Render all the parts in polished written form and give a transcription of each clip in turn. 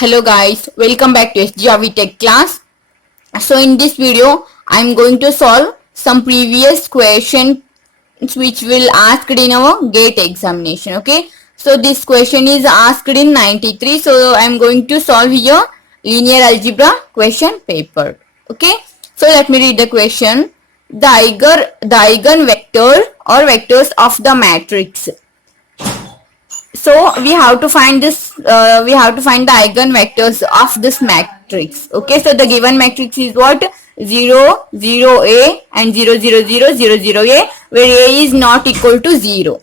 Hello guys, welcome back to SGRV Tech class. So in this video, I am going to solve some previous questions which will asked in our GATE examination. Okay, so this question is asked in 93. So I am going to solve here linear algebra question paper. Okay, so let me read the question. The eigenvector or vectors of the matrix. So we have to find the eigenvectors of this matrix. Okay, so the given matrix is what? 0 0 a and 0 0 0 0 0 a, where a is not equal to 0.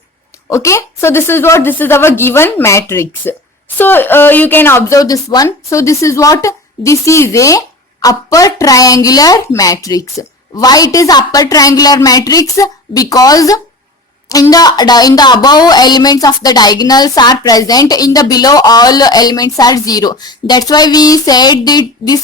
Okay, so this is our given matrix. So you can observe this one. So this is a upper triangular matrix. Why it is upper triangular matrix? Because in the above elements of the diagonals are present, in the below all elements are 0. That's why we said that this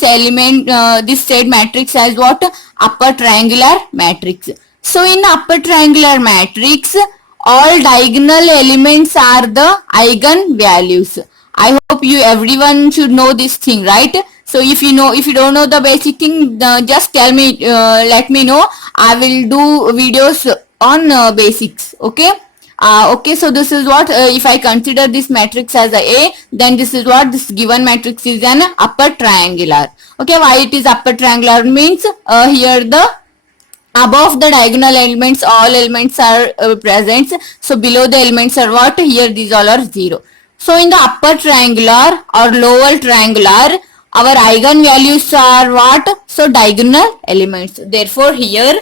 said matrix as what? Upper triangular matrix. So in upper triangular matrix, all diagonal elements are the eigenvalues. I hope everyone should know this thing, right? So if you don't know the basic thing, just tell me, let me know. I will do videos on basics. Okay, okay, so this is what, if I consider this matrix as a, then this is what this given matrix is an upper triangular. Okay, why it is upper triangular means here the above the diagonal elements all elements are present, so below the elements are what? Here these all are 0. So in the upper triangular or lower triangular, our eigenvalues are what? So diagonal elements. Therefore here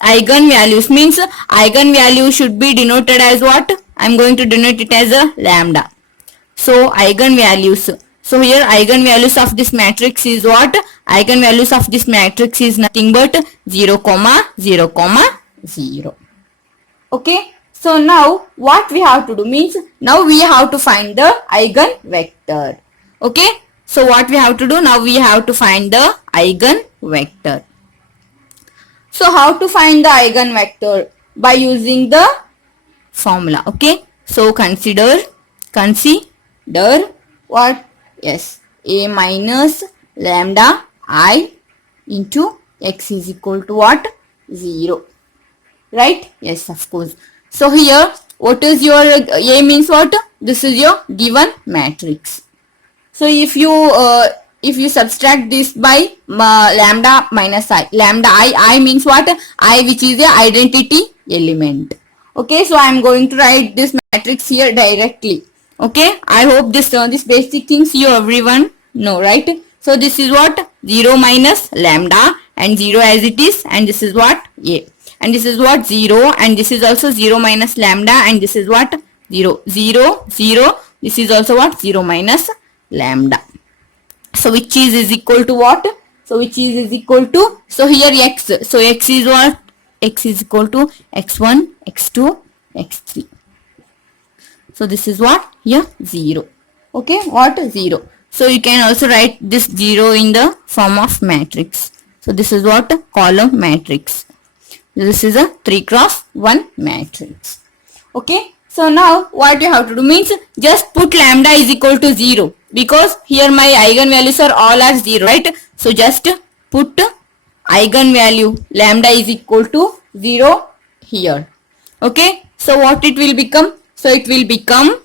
eigenvalues means eigenvalue should be denoted as what? I am going to denote it as a lambda. So eigenvalues. So here eigenvalues of this matrix is what? Eigenvalues of this matrix is nothing but 0, 0, 0. Okay. So now what we have to do means, now we have to find the eigenvector. Okay. So what we have to do? Now we have to find the eigenvector. So how to find the eigenvector? By using the formula. Okay. So consider what? Yes, a minus lambda I into x is equal to what? 0. Right? Yes, of course. So here, what is your a means what? This is your given matrix. So if you subtract this by lambda minus I, lambda I means what? I, which is the identity element. Okay, so I am going to write this matrix here directly. Okay, I hope this basic things you everyone know, right? So this is what? 0 minus lambda and 0 as it is, and this is what? A, and this is what? 0, and this is also 0 minus lambda, and this is what? 0 0 0. This is also what? 0 minus lambda. So which is equal to what? So which is equal to, so here x, so x is what? X is equal to x1, x2, x3. So this is what? Here 0. Okay, what? 0. So you can also write this 0 in the form of matrix. So this is what? Column matrix. This is a 3 cross 1 matrix. Okay. So now what you have to do means, just put lambda is equal to 0, because here my eigenvalues are all are 0, right? So just put eigenvalue lambda is equal to 0 here. Okay. So what it will become? So it will become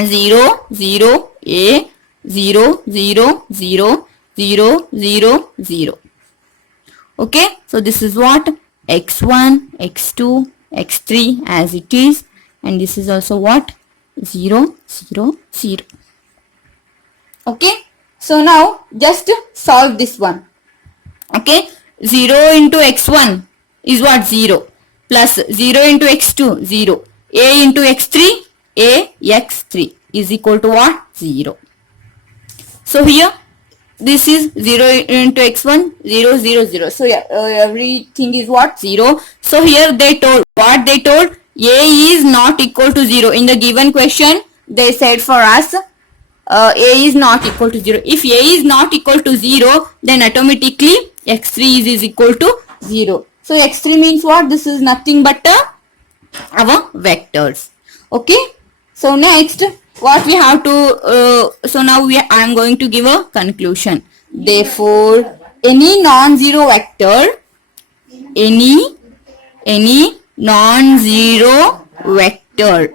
0 0 a 0 0 0 0 0 0. Okay. So this is what? x1, x2, x3 as it is, and this is also what? 0 0 0. Okay. So now just solve this one. Okay. 0 into x1 is what? 0, plus 0 into x2 0, a into x3 a x3 is equal to what? 0. So here this is 0 into x1 0 0 0. So yeah, everything is what? 0. So here they told what? They told a is not equal to 0. In the given question they said for us a is not equal to 0. If a is not equal to 0, then automatically x3 is equal to 0. So x3 means what? This is nothing but our vectors. Okay. So next what we have to so now I am going to give a conclusion. Therefore any non-zero vector, any non-zero vector,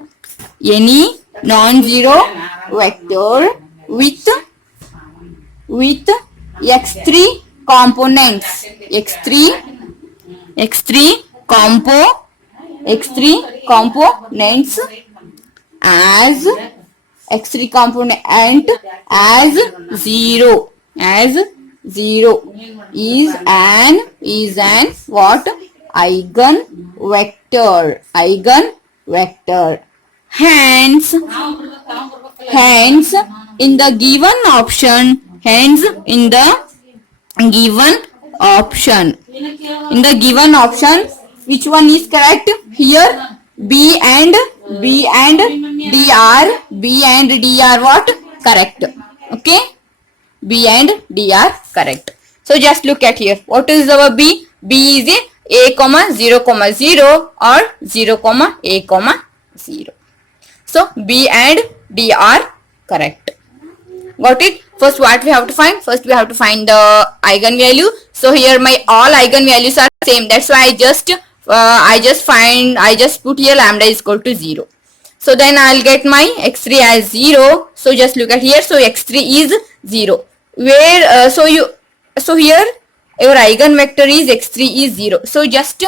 any non-zero vector with x3 components, x3 components as x3 component as 0, is an what? Eigenvector. Hence in the given option, which one is correct here? B and D are what? Correct. Okay, B and D are correct. So just look at here. What is our B? B is a comma 0 comma 0 or 0 comma a comma 0. So B and D are correct. Got it? First what we have to find? First we have to find the eigenvalue. So here my all eigenvalues are same. That's why I just put here lambda is equal to 0. So then I'll get my x3 as 0. So just look at here. So x3 is 0. Where so here your eigenvector is x3 is 0. So just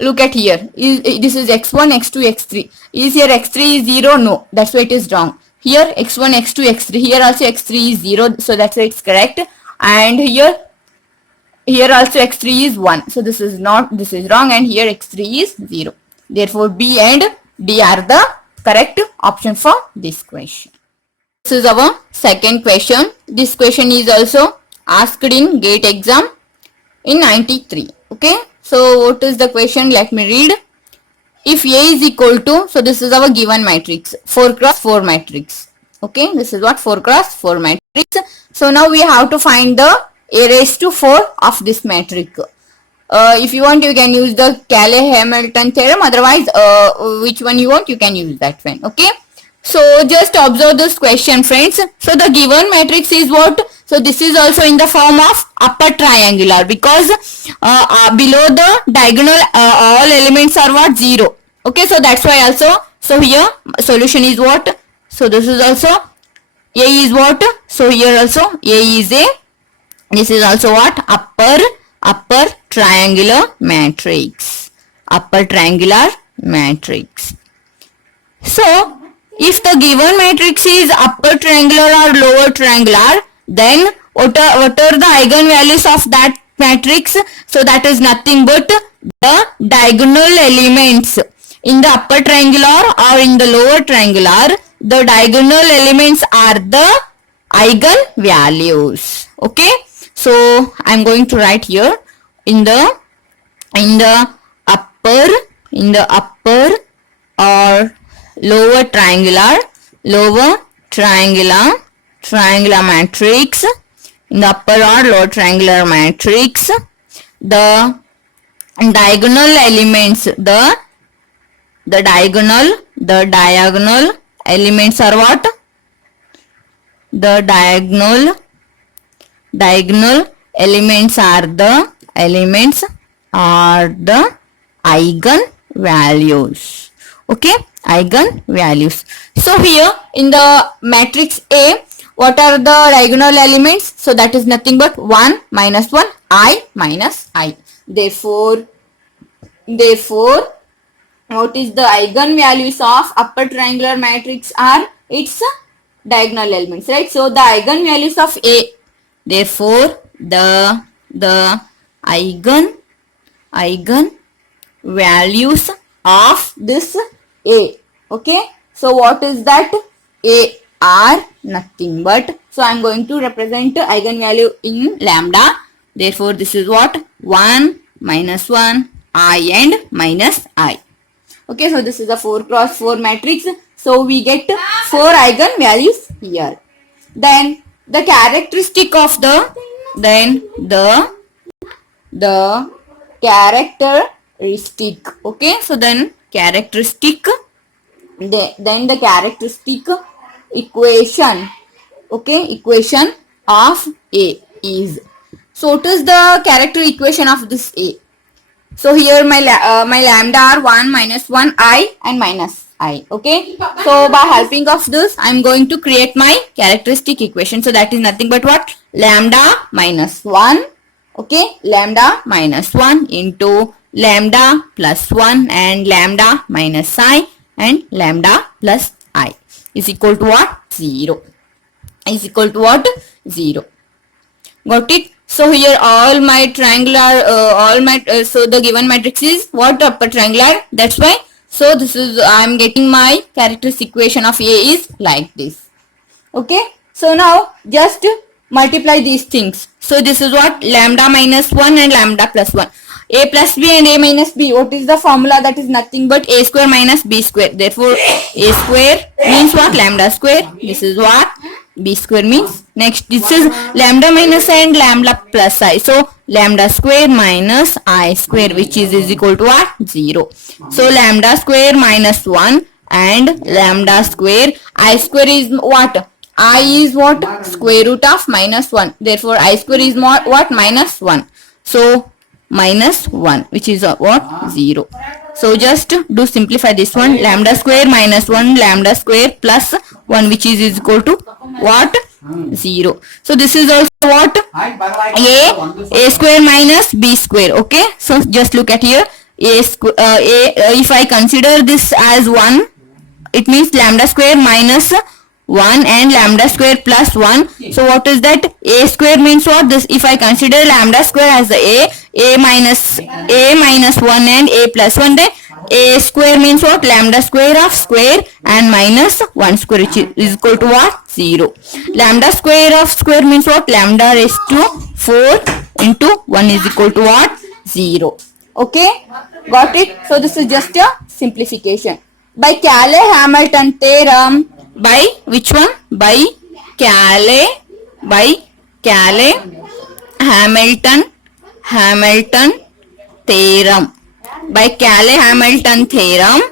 look at here. This is x1, x2, x3. Is here x3 is 0? No. That's why it is wrong. Here x1, x2, x3. Here also x3 is 0. So that's why it's correct. And here also x3 is 1. So this is wrong, and here x3 is 0. Therefore B and D are the correct option for this question. This is our second question. This question is also asked in GATE exam in 93. Okay. So what is the question? Let me read. If A is equal to, so this is our given matrix, 4 cross 4 matrix. Okay. This is what? 4 cross 4 matrix. So now we have to find the A raised to 4 of this matrix. If you want, you can use the Cayley-Hamilton theorem. Otherwise, which one you want, you can use that one. Okay. So just observe this question, friends. So the given matrix is what? So this is also in the form of upper triangular, because below the diagonal all elements are what? 0. Okay. So that's why also. So here solution is what? So this is also A is what? So here also A is a. This is also what? Upper triangular matrix. So if the given matrix is upper triangular or lower triangular, then what are the eigenvalues of that matrix? So that is nothing but the diagonal elements. In the upper triangular or in the lower triangular, the diagonal elements are the eigenvalues. Okay. So I am going to write here in the upper or lower triangular matrix, in the upper or lower triangular matrix, the diagonal elements, the diagonal elements are what? The diagonal elements are the eigenvalues. Okay, eigenvalues. So here in the matrix A, what are the diagonal elements? So that is nothing but 1 minus 1, I minus I. Therefore what is the eigenvalues of upper triangular matrix are? It's diagonal elements, right? So the eigenvalues of A, therefore the eigenvalues of this A. Okay. So what is that? A are nothing but, so I am going to represent eigenvalue in lambda. Therefore this is what? 1 minus 1, I and minus I. Okay. So this is a 4 cross 4 matrix. So we get 4 eigenvalues here. Then the characteristic of the characteristic. Okay. So then the characteristic equation. Okay, equation of A is. So what is the character equation of this A? So here my lambda are 1 minus 1 I and minus I. Okay. So by helping of this I am going to create my characteristic equation. So that is nothing but what? Lambda minus 1. Okay. Lambda minus 1 into lambda plus 1 and lambda minus I and lambda plus I is equal to what? 0. Is equal to what? 0. Got it? So here all my triangular, so the given matrix is what? Upper triangular. That's why. So this is, I am getting my characteristic equation of A is like this. Okay. So now just multiply these things. So this is what? Lambda minus 1 and lambda plus 1. A plus B and A minus B. What is the formula? That is nothing but A square minus B square. Therefore A square means what? Lambda square. This is what? B square means. Next this is lambda minus I and lambda plus I. So lambda square minus I square, which is equal to what? 0. So lambda square minus 1 and lambda square I square is what? I is what? Square root of minus 1. Therefore I square is what? Minus 1. So minus 1, which is what? 0. So just do simplify this one. Lambda square minus 1 lambda square plus 1, which is equal to what? 0. So this is also what? A square minus B square. Okay. So just look at here. If I consider this as 1, it means lambda square minus 1 and lambda square plus 1. So what is that? A square means what? This, if I consider lambda square as the A minus 1 and A plus 1, then A square means what? Lambda square of square and minus 1 square, which is equal to what? 0. Lambda square of square means what? Lambda raised to 4 into 1 is equal to what? 0. Okay, got it? So this is just a simplification. By Cayley-Hamilton theorem, by which one? By Cayley-Hamilton theorem. By Cayley-Hamilton theorem,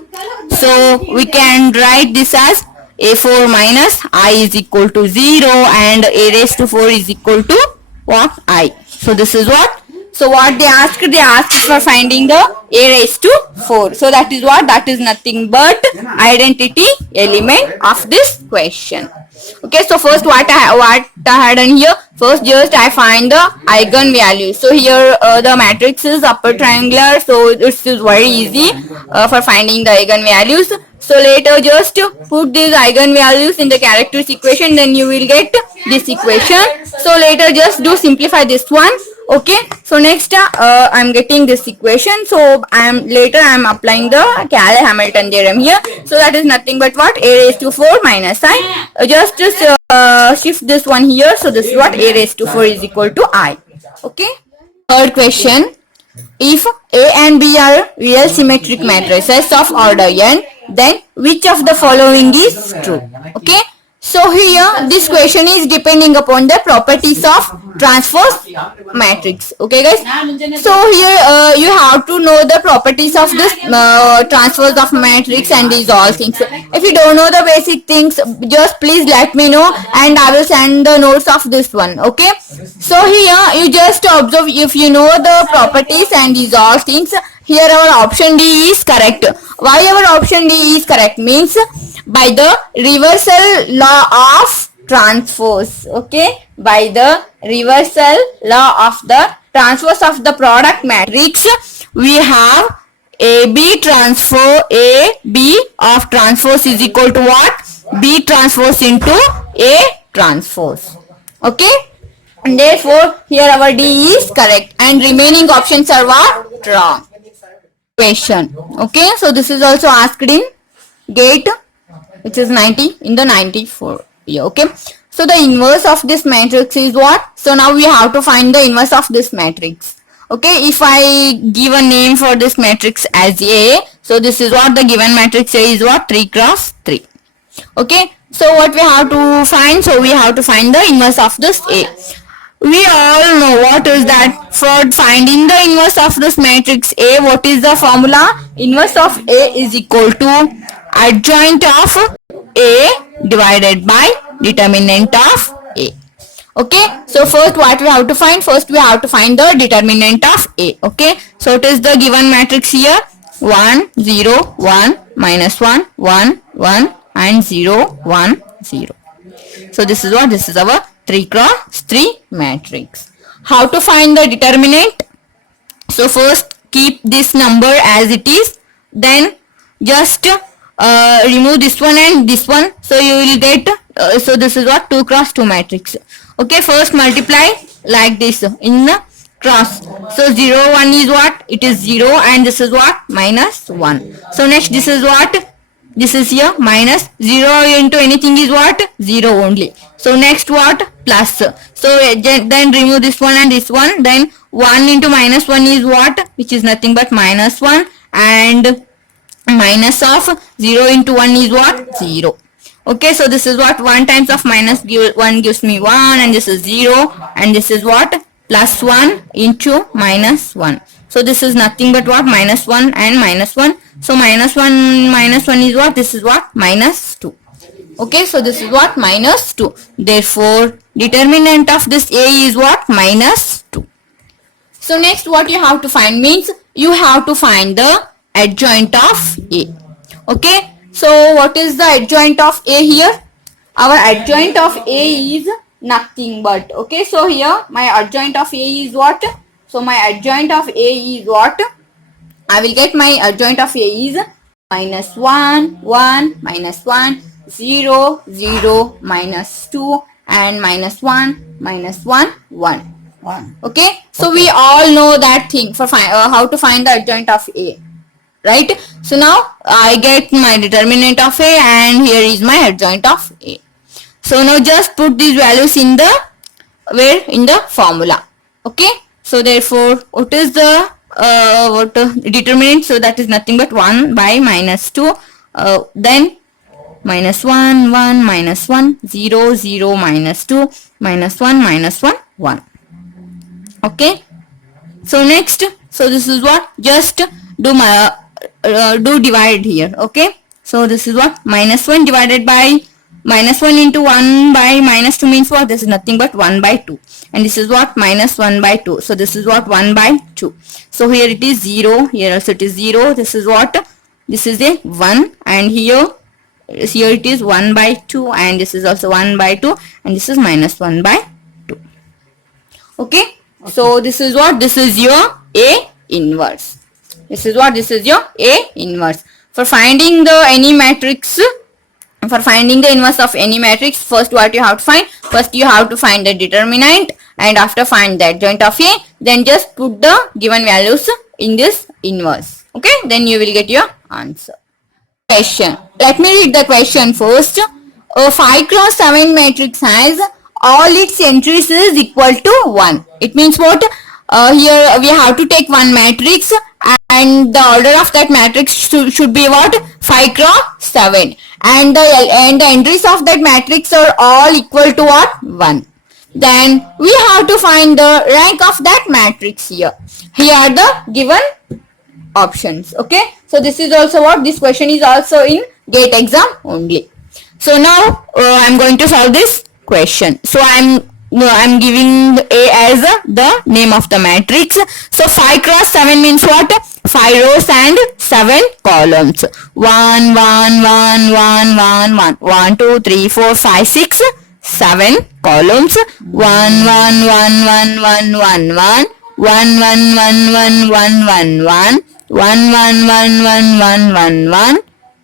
so we can write this as A4 minus I is equal to 0 and A raised to 4 is equal to what? I. So this is what? So what they asked? They asked for finding the A raised to 4. So that is what? That is nothing but identity element of this question. Okay, so first what I had done here, first just I find the eigenvalue. So here the matrix is upper triangular, so this is very easy for finding the eigenvalues. So later just put these eigenvalues in the characteristic equation, then you will get this equation. So later just do simplify this one. Okay, so next I'm getting this equation. So I am applying the Cayley-Hamilton theorem here. So that is nothing but what? A raised to 4 minus I. Just shift this one here. So this is what? A raised to 4 is equal to I. Okay. Third question. If A and B are real symmetric matrices of order n, then which of the following is true? Okay. So here this question is depending upon the properties of transpose matrix. Okay guys. So here you have to know the properties of this transpose of matrix and these all things. If you don't know the basic things, just please let me know and I will send the notes of this one. Okay. So here you just observe if you know the properties and these all things. Here our option D is correct. Why our option D is correct? Means by the reversal law of transpose. Okay, by the reversal law of the transpose of the product matrix, we have AB transpose AB of transpose is equal to what? B transpose into A transpose. Okay, and therefore here our D is correct and remaining options are what? Wrong. Question. Okay, so this is also asked in GATE, which is 90 in the 94 year. Okay, so the inverse of this matrix is what? So now we have to find the inverse of this matrix. Okay, if I give a name for this matrix as A, so this is what the given matrix A is what? 3 cross 3. Okay, so what we have to find? So we have to find the inverse of this A. We all know what is that. For finding the inverse of this matrix A, what is the formula? Inverse of A is equal to adjoint of A divided by determinant of A. Okay, so first what we have to find? First we have to find the determinant of A. Okay, so it is the given matrix here: 1 0 1 minus 1 1 1 and 0 1 0. So this is what? This is our 3 cross 3 matrix. How to find the determinant? So first keep this number as it is, then just remove this one and this one, so you will get so this is what? 2 cross 2 matrix. Okay, first multiply like this in the cross. So 0 1 is what? It is 0, and this is what? Minus 1. So next this is what? This is here minus 0 into anything is what? 0 only. So next what? Plus. So then remove this one and this one. Then 1 into minus 1 is what? Which is nothing but minus 1, and minus of 0 into 1 is what? 0. Okay, so this is what? 1 times of minus 1 gives me 1, and this is 0, and this is what? Plus 1 into minus 1. So this is nothing but what? Minus 1 and minus 1. So minus 1 is what? This is what? Minus 2. Okay, so this is what? Minus 2. Therefore, determinant of this A is what? Minus 2. So next what you have to find means you have to find the adjoint of A. Okay, so what is the adjoint of A here? Our adjoint of A is nothing but, okay, so here my adjoint of A is what? So my adjoint of A is what? I will get my adjoint of A is minus 1 1 minus 1 0 0 minus 2 and minus 1 minus 1 1. Okay, so we all know that thing for how to find the adjoint of A, right? So now I get my determinant of A, and here is my adjoint of A. So now just put these values in the in the formula. Okay, so therefore what is the determinant? So that is nothing but 1 by minus 2, then minus 1 1 minus 1 0 0 minus 2 minus 1 minus 1 1. Okay, so next, so this is what? Just do my do divide here. Okay, so this is what? Minus 1 divided by minus 1 into 1 by minus 2 means what? This is nothing but 1 by 2, and this is what? Minus 1 by 2. So this is what? 1 by 2. So here it is 0, here also it is 0. This is what? This is a 1, and here it is 1 by 2, and this is also 1 by 2, and this is minus 1 by 2. Okay, so this is what? This is your A inverse. This is what? This is your A inverse. For finding the any matrix, for finding the inverse of any matrix, first what you have to find? First you have to find the determinant, and after find the adjoint of A, then just put the given values in this inverse. Okay, then you will get your answer. Question. Let me read the question first. A 5 cross 7 matrix has all its entries is equal to 1. It means what? Here we have to take one matrix, and the order of that matrix should be what? 5 cross 7, and the entries of that matrix are all equal to what? 1. Then we have to find the rank of that matrix here. Here are the given options. Okay, so this is also what? This question is also in GATE exam only. So now I'm going to solve this question. So I'm giving A as the name of the matrix. So 5 cross 7 means what? 5 rows and 7 columns. 1 1 1 1 1 1 1 2 3 4 5 6 7 columns. 1 1 1 1 1 1 1 1 1 1 1 1 1 1 1 1 1 1 1 1 1 1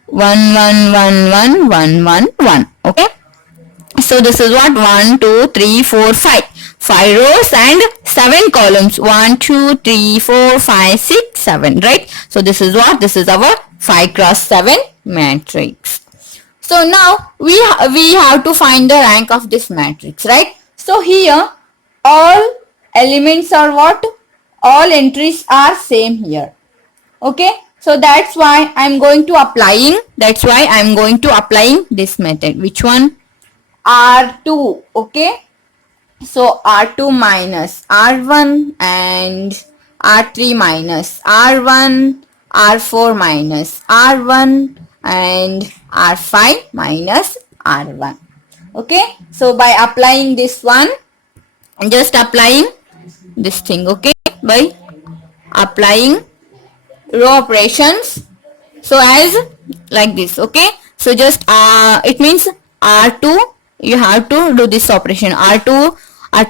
1 1 1 1 1 1 1. Okay, so this is what? 1 2 3 4 5 5 rows and 7 columns. 1 2 3 4 5 6 7, right? So this is what? This is our 5 cross 7 matrix. So now we have to find the rank of this matrix, right? So here all elements are what? All entries are same here. Okay, so that's why I'm going to applying this method. Which one? R2. Okay, so R2 minus R1 and R3 minus R1, R4 minus R1, and R5 minus R1. Okay, so by applying this one, just applying this thing, okay, by applying row operations, so as like this, okay. So just it means R2, you have to do this operation, R2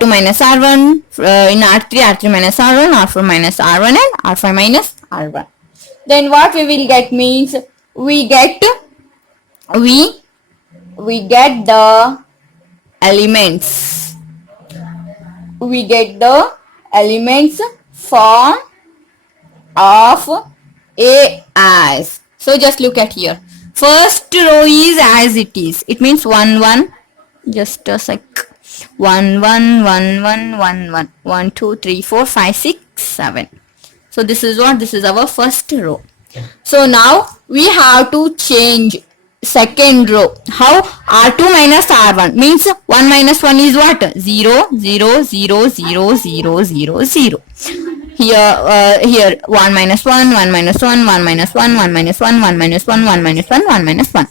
minus R1, in R3 minus R1, R4 minus R1 and R5 minus R1. Then what we will get means we get the elements, we get the elements form of A as. So just look at here. First row is as it is. It means 1 1. Just a sec. 1 1 1 1 1 1 1 2 3 4 5 6 7. So this is what? This is our first row. So now we have to change second row. How? R2 minus R1 means 1 minus 1 is what? 0 0 0 0 0 0 0. Here 1 minus 1 1 minus 1 1 minus 1 1 minus 1 1 minus 1 1 minus 1 1 minus 1.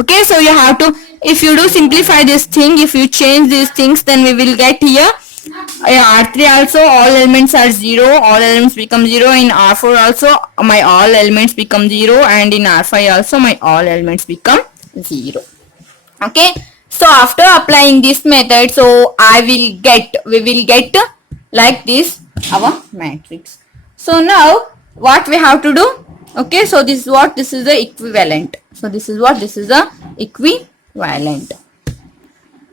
Okay, so you have to, if you do simplify this thing, if you change these things, then we will get here R3 also all elements are 0, all elements become 0. In R4 also my all elements become 0, and in R5 also my all elements become 0. Okay, so after applying this method, so we will get like this our matrix. So now what we have to do? Okay, so this is what? This is the equivalent. So this is what? This is the equivalent.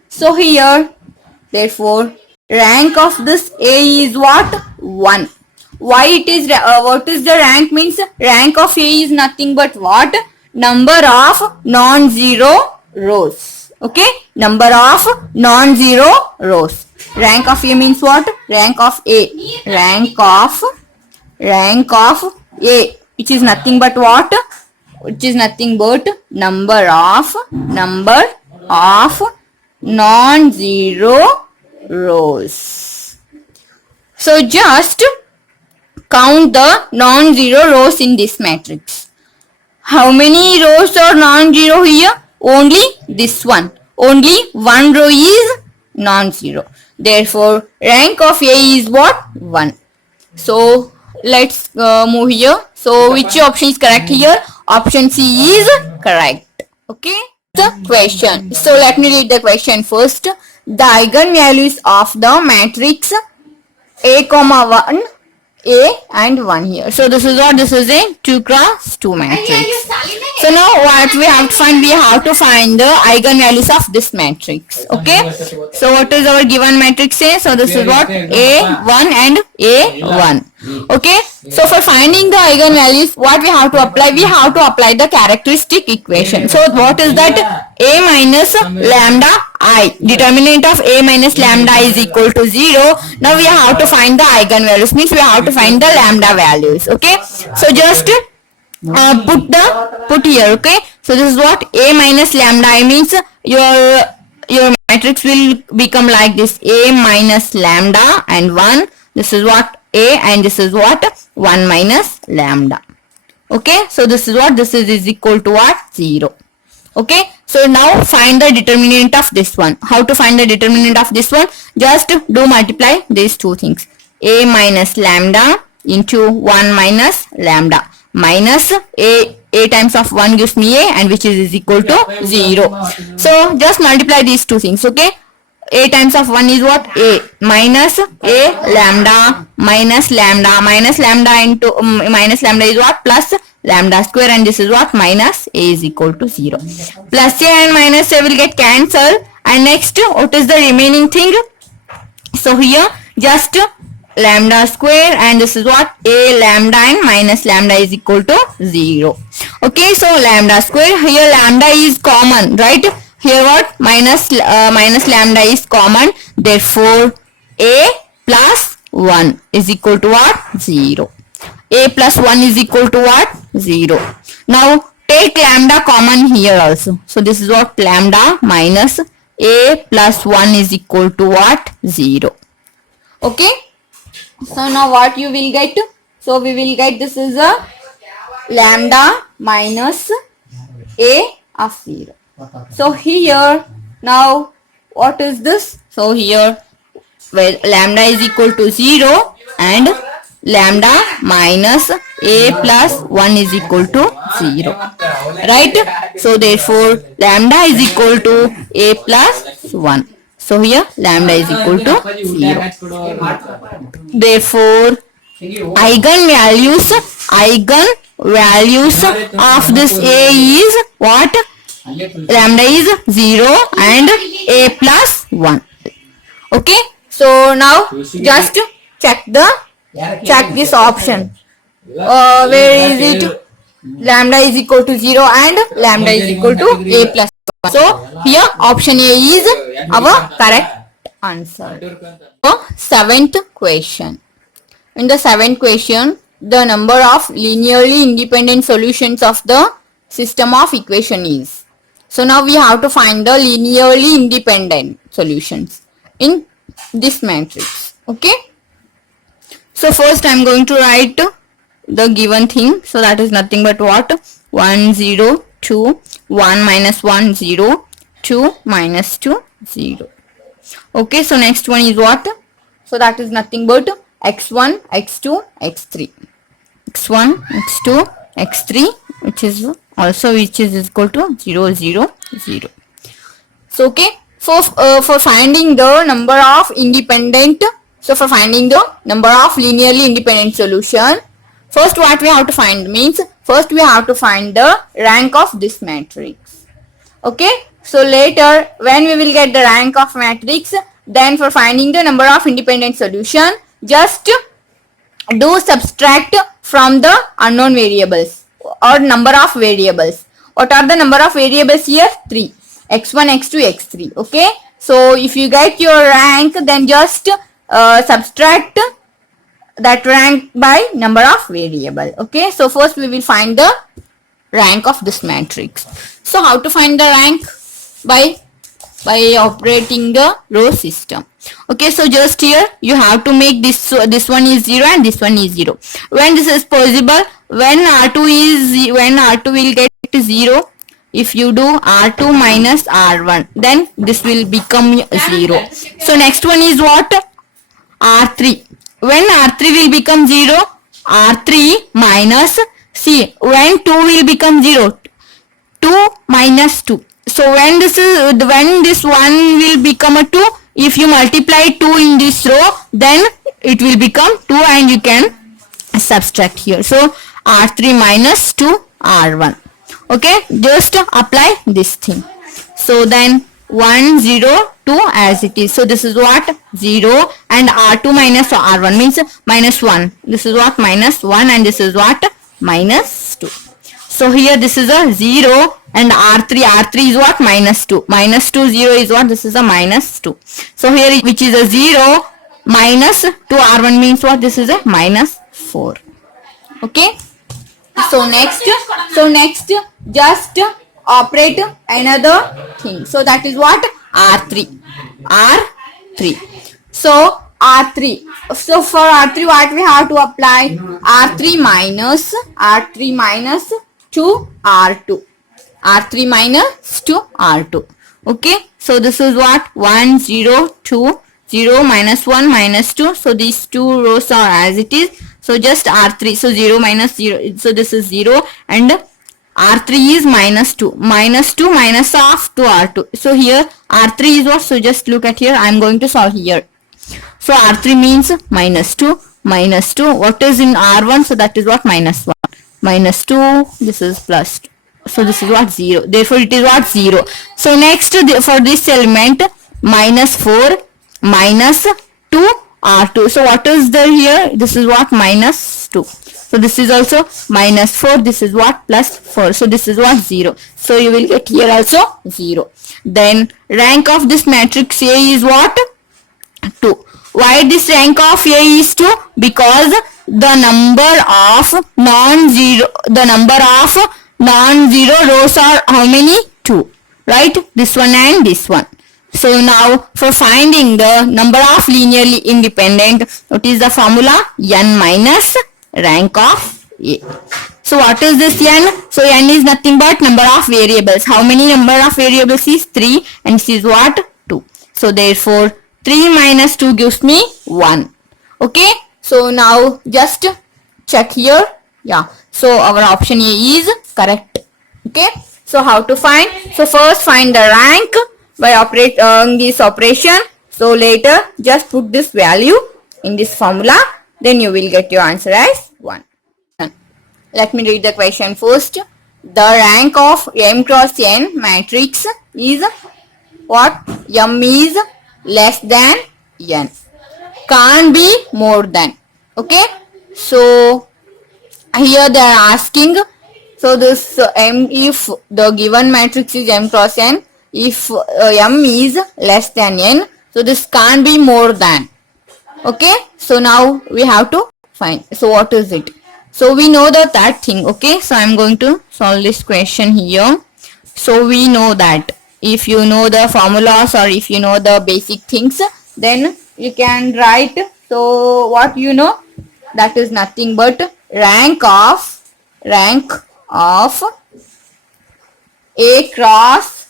So here, therefore, rank of this A is what? 1. Why it is, what is the rank means? Rank of A is nothing but what? Number of non-zero rows. Okay, number of non-zero rows. Rank of A means what? Rank of A. Rank of A, which is nothing but what? Which is nothing but number of non-zero rows. So just count the non-zero rows in this matrix. How many rows are non-zero here? Only this one. Only one row is non-zero. Therefore, rank of A is what? 1. So let's move here. So which option is correct here? Option C is correct. Okay. The question. So let me read the question first. The eigenvalues of the matrix A comma 1, A and 1 here. So this is what? This is a 2 cross 2 matrix. So now what we have to find? We have to find the eigenvalues of this matrix. Okay. So what is our given matrix A? So this is what? A1 and A1. Okay. So for finding the eigenvalues, what we have to apply? We have to apply the characteristic equation. So what is that? A minus lambda I. Determinant of A minus lambda is equal to 0. Now we have to find the eigenvalues. Means we have to find the lambda values. Okay. So just put here. Okay. So this is what? A minus lambda I means your matrix will become like this. A minus lambda and 1. This is what? A, and this is what? 1 minus lambda. Okay. So this is what? This is equal to what? 0. Okay. So now find the determinant of this one. How to find the determinant of this one? Just do multiply these two things. A minus lambda into 1 minus lambda. Minus A times of 1 gives me A, and which is equal to 0. So just multiply these two things. Okay. A times of 1 is what? A minus A lambda minus lambda minus lambda into minus lambda is what? Plus lambda square, and this is what? Minus A is equal to 0. Plus A and minus A will get cancelled, and next what is the remaining thing? So here just lambda square, and this is what? A lambda and minus lambda is equal to 0. Okay, so lambda square, here lambda is common, right? Here what? Minus lambda is common. Therefore, A plus 1 is equal to what? 0. A plus 1 is equal to what? 0. Now, take lambda common here also. So, this is what? Lambda minus A plus 1 is equal to what? 0. Okay. So, now what you will get? So, we will get this is a lambda minus A of 0. So here now what is this? So here where lambda is equal to 0 and lambda minus a plus 1 is equal to 0, right? So therefore lambda is equal to a plus 1. So here lambda is equal to 0. Therefore eigenvalues of this a is what? Lambda is 0 and a plus 1. Okay, so now just check this option. Where is it? Lambda is equal to 0 and lambda is equal to a plus 1. So here option A is our correct answer. So seventh question. In the seventh question, the number of linearly independent solutions of the system of equation is. So now we have to find the linearly independent solutions in this matrix. Okay. So first I am going to write the given thing. So that is nothing but what? 1 0 2 1 minus 1 0 2 minus 2 0. Okay. So next one is what? So that is nothing but x1 x2 x3. x1 x2 x3 which is equal to 0 0 0. So okay, for finding the number of independent, so for finding the number of linearly independent solution, first what we have to find means first we have to find the rank of this matrix. Okay, so later when we will get the rank of matrix, then for finding the number of independent solution, just do subtract from the unknown variables or number of variables. What are the number of variables here? 3. x1, x2, x3. Okay. So if you get your rank, then just subtract that rank by number of variable. Okay. So first we will find the rank of this matrix. So how to find the rank? By operating the row system. Okay, so just here you have to make this one is 0 and this one is 0. When this is possible, when R2 will get 0, if you do R2 minus R1, then this will become 0. So next one is what? R3. When R3 will become 0, R3 minus, see, when 2 will become 0, 2 minus 2. So when this 1 will become a 2, if you multiply 2 in this row, then it will become 2 and you can subtract here. So R3 minus 2 R1. Okay, just apply this thing. So then 1 0 2 as it is. So this is what? 0 and R2 minus R1 means minus 1. This is what? Minus 1 and this is what? Minus 2. So here this is a 0 and R3 is what? Minus 2. Minus 2 0 is what? This is a minus 2. So here which is a 0 minus 2 R1 means what? This is a minus 4. Okay. So next just operate another thing. So that is what? R3. So R3. So for R3 what we have to apply? R3 minus 2 R2. R3 minus 2 R2. Okay. So this is what? 1 0 2 0 minus 1 minus 2. So these two rows are as it is. So just R3. So 0 minus 0. So this is 0 and R3 is minus 2. Minus 2 minus of 2 R2. So here R3 is what? So just look at here. I am going to solve here. So R3 means minus 2. Minus 2. What is in R1? So that is what? Minus 1. Minus 2. This is plus 2. So this is what? 0. Therefore it is what? 0. So next for this element minus 4 minus 2 R2. So what is there here? This is what? Minus 2. So this is also minus 4. This is what? Plus 4. So this is what? 0. So you will get here also 0. Then rank of this matrix A is what? 2. Why this rank of A is 2? Because the number of non-zero rows are how many? 2. Right? This one and this one. So now for finding the number of linearly independent, what is the formula? N minus rank of A. So what is this n? So n is nothing but number of variables. How many number of variables is 3 and this is what? 2. So therefore 3 minus 2 gives me 1. Okay. So now just check here. Yeah. So our option A is correct. Okay. So how to find? So first find the rank by this operation. So later just put this value in this formula. Then you will get your answer as 1. Let me read the question first. The rank of m cross n matrix is what? M is less than n. Can't be more than. Okay. So here they are asking. So this m, if the given matrix is m cross n, if m is less than n, so this can't be more than. Okay. So now we have to find. So what is it? So we know that thing. Okay. So I'm going to solve this question here. So we know that if you know the formulas or if you know the basic things, then you can write. So what you know, that is nothing but rank of A cross,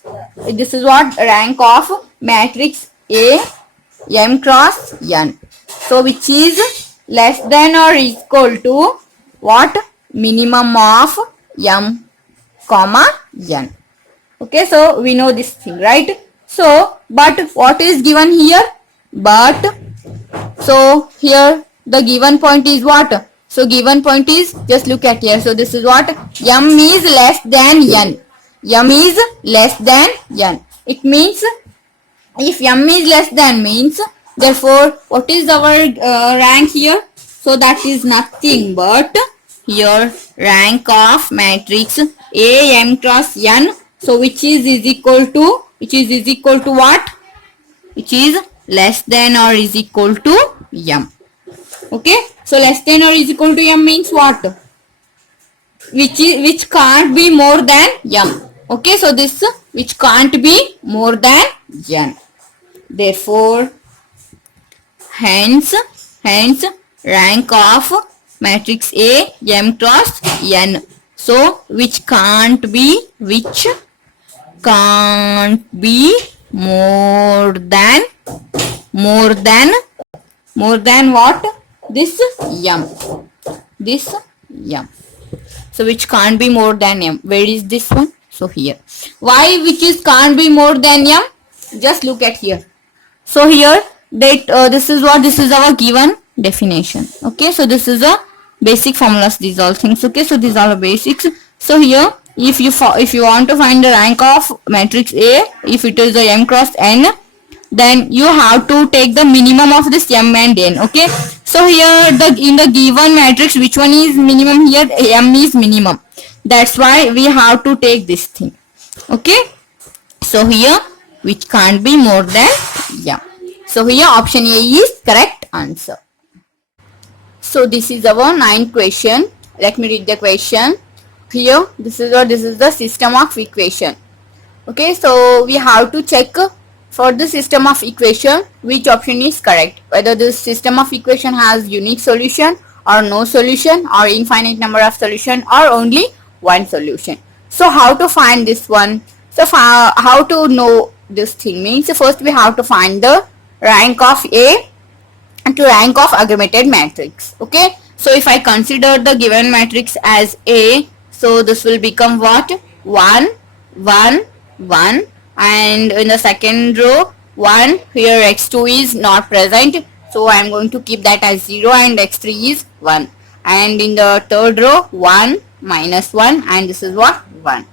this is what? Rank of matrix A m cross n. So which is less than or equal to what? Minimum of m comma n. Okay, so we know this thing, right? So but what is given here? But so here the given point is what? So given point is, just look at here. So this is what? M is less than n. M is less than n. It means if m is less than means, therefore what is our rank here? So that is nothing but here rank of matrix A m cross n. So which is equal to what? Which is less than or is equal to m. Okay. So less than or is equal to m means what? Which can't be more than m. Okay. So this which can't be more than n. Therefore, hence rank of matrix A m cross n. So which can't be more than what? This m. So which can't be more than m. Where is this one? So here. Why which is can't be more than m? Just look at here. So here that this is what? This is our given definition. Okay. So this is a basic formulas. These all things. Okay. So these are the basics. So here if you want to find the rank of matrix A, if it is a m cross n, then you have to take the minimum of this m and n. Okay. So here in the given matrix, which one is minimum here? M is minimum. That's why we have to take this thing. Okay. So here which can't be more than m. So here option A is correct answer. So this is our 9th question. Let me read the question. Here this is the system of equation. Okay. So we have to check for the system of equation which option is correct, whether this system of equation has unique solution or no solution or infinite number of solution or only one solution. So how to find this one? So how to know this thing means, first we have to find the rank of A and to rank of augmented matrix. Okay. So if I consider the given matrix as A, so this will become what? 1 1 1, and in the second row 1, here x2 is not present, so I am going to keep that as 0 and x3 is 1, and in the third row 1 minus 1, and this is what? 1.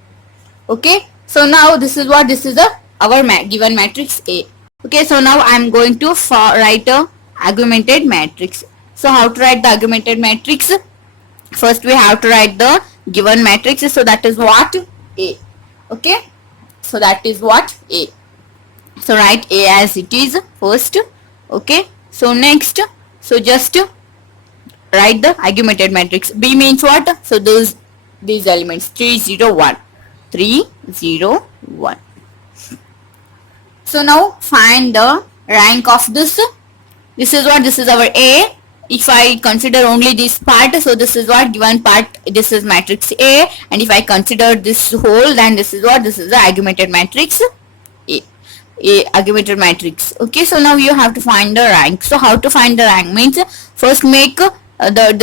Okay. So now this is what? This is our given matrix A. Okay. So now I am going to write a augmented matrix. So how to write the augmented matrix? First we have to write the given matrix, so that is what? A. Okay. So that is what? A. So write A as it is first. Okay. So next, so just write the augmented matrix. B means what? So these elements 3 0 1 3 0 1. So now find the rank of this. This is what? This is our A. if I consider only this part, so this is what given part, this is matrix A, and if I consider this whole, then this is what, this is the augmented matrix A augmented matrix. Okay, so now you have to find the rank. So how to find the rank means, first make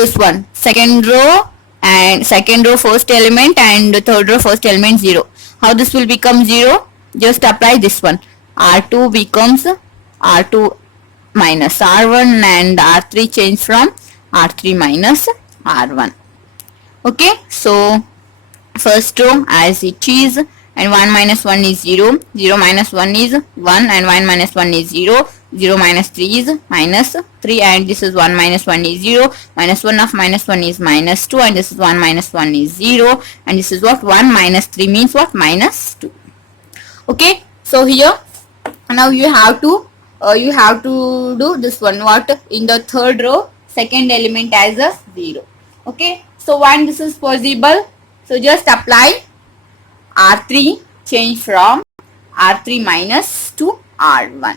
this one second row, and second row first element, and third row first element 0. How this will become 0? Just apply this one. R2 becomes R2 minus R1, and R3 change from R3 minus R1. Okay, so first row as it is, and 1 minus 1 is 0, 0 minus 1 is 1, and 1 minus 1 is 0, 0 minus 3 is minus 3, and this is 1 minus 1 is 0, minus 1 of minus 1 is minus 2, and this is 1 minus 1 is 0, and this is what, 1 minus 3 means what, minus 2. Okay, so here now you have to do this one, what, in the third row second element as a 0. Okay, so when this is possible, so just apply R3, change from R3 minus to R1.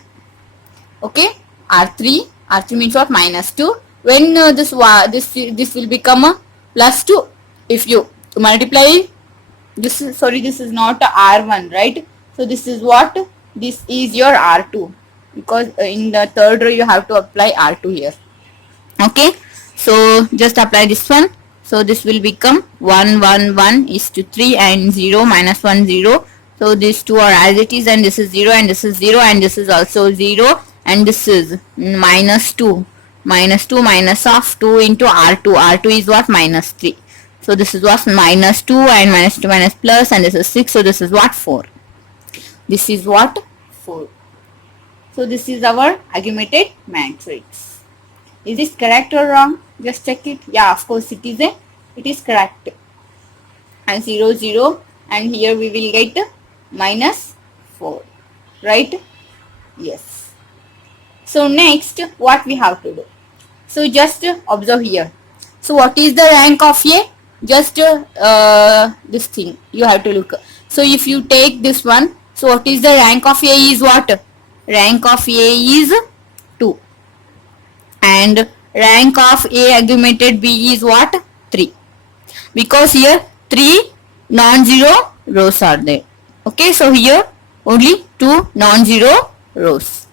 Okay, R3 means what, minus 2. When this will become a plus 2 if you multiply this is, sorry, this is not a R1, right? So this is what, this is your R2, because in the third row you have to apply R2 here. Okay, so just apply this one. So this will become 1 1 1 is to 3, and 0 minus 1 0. So these two are as it is, and this is 0, and this is 0, and this is also 0, and this is minus 2 minus of 2 into R2. R2 is what, minus 3. So this is what, minus 2, and minus 2 minus plus, and this is 6. So this is what, 4. This is what, 4. So this is our augmented matrix. Is this correct or wrong? Just check it. Yeah, of course it is correct. And 0 0, and here we will get minus 4, right? Yes. So next what we have to do? So just observe here. So what is the rank of A? Just this thing you have to look. So if you take this one, so what is the rank of A is what? Rank of A is 2. And rank of A augmented B is what? 3. Because here 3 non-zero rows are there. Okay, so here only 2 non-zero rows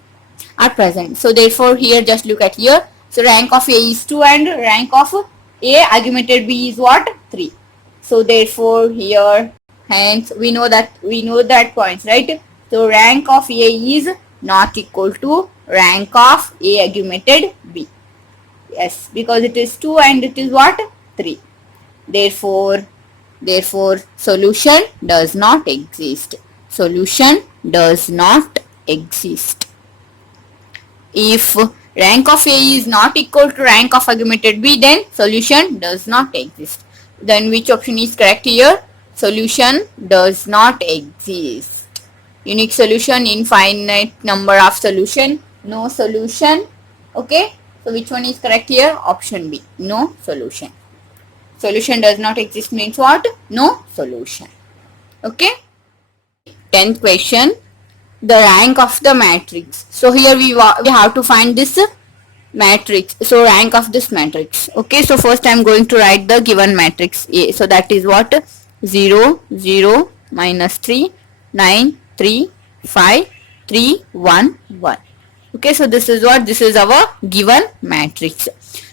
are present. So therefore here just look at here. So rank of A is 2, and rank of A augmented B is what? 3. So therefore here, hence we know that points, right? So rank of A is not equal to rank of A augmented B. Yes, because it is 2 and it is what? 3. Therefore solution does not exist. Solution does not exist. If rank of A is not equal to rank of augmented B, then solution does not exist. Then which option is correct here? Solution does not exist. Unique solution, infinite number of solution, no solution. Okay, so which one is correct here? Option B, no solution. Solution does not exist means what? No solution. Okay. 10th question, the rank of the matrix. So here we have to find this matrix. So rank of this matrix. Okay, so first I am going to write the given matrix A. So that is what? 0 0 minus 3 9 3 5 3 1 1. Okay, so this is what? This is our given matrix.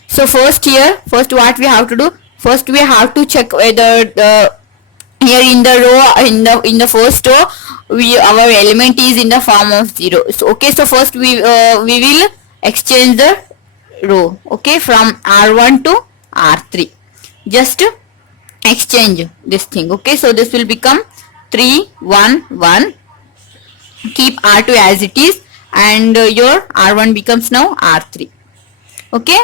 So first what we have to do? First we have to check whether here in the row, in the first row, our element is in the form of 0. So okay, so first we will exchange the row, okay, from R1 to R3. Just exchange this thing. Okay, so this will become 3 1 1. Keep R2 as it is, and your R1 becomes now R3. Okay,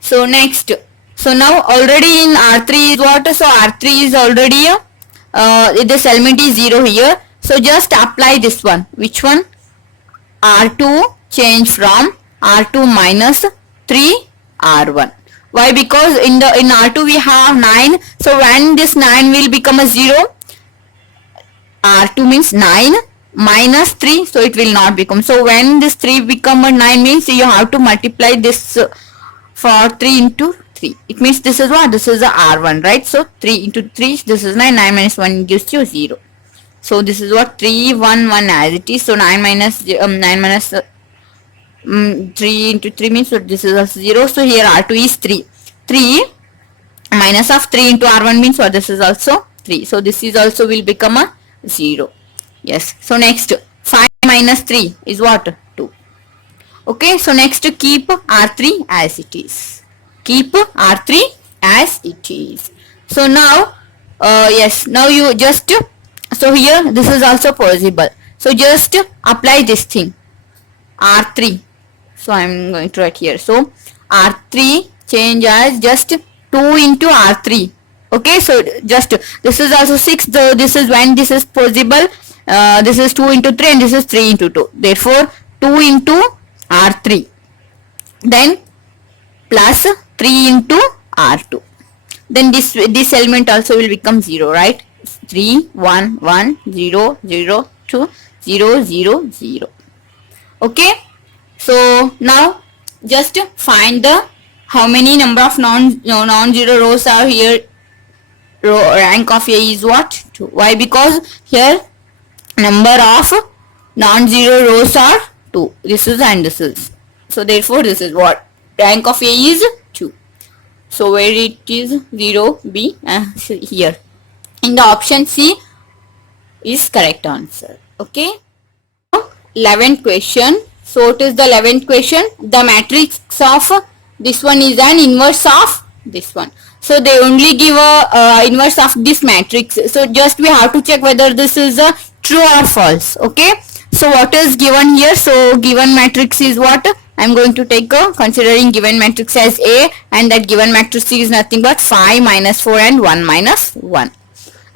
so next, so now already in R3 is what? So R3 is already this element is 0 here. So just apply this one. Which one? R2 change from R2 minus 3 R1. Why? Because in R2 we have 9. So when this 9 will become a 0, R2 means 9 minus 3, so it will not become. So when this 3 become a 9 means you have to multiply this for 3 into 3. It means this is what? This is the R1, right? So 3 into 3, this is 9. 9 minus 1 gives you 0. So this is what? 3, 1, 1 as it is. So 9 minus 3 into 3 means, so this is also 0. So here R2 is 3. 3 minus of 3 into R1 means what? This is also 3. So this is also will become a 0. Yes. So next 5 minus 3 is what? 2. Okay. So next keep R3 as it is. Keep R3 as it is. So now yes, now you just, so here this is also possible. So just apply this thing R3. So I am going to write here. So R3 change as just 2 into R3. Okay, so just this is also 6. This is when this is possible. This is 2 into 3 and this is 3 into 2. Therefore 2 into R3. Then plus 3 into R2. Then this element also will become 0, right? 3, 1, 1, 0, 0, 2, 0, 0, 0. Okay. So now just find the how many number of non-zero rows are here. Rank of A is what? 2. Why? Because here number of non-zero rows are 2. This is and this is. So therefore this is what? Rank of A is 2. So where it is 0, B here. In the option C is correct answer. Okay. 11th question. So it is the 11th question. The matrix of this one is an inverse of this one. So they only give a inverse of this matrix. So just we have to check whether this is a true or false. Okay. So what is given here? So given matrix is what? I am going to take considering given matrix as A, and that given matrix is nothing but 5 minus 4 and 1 minus 1.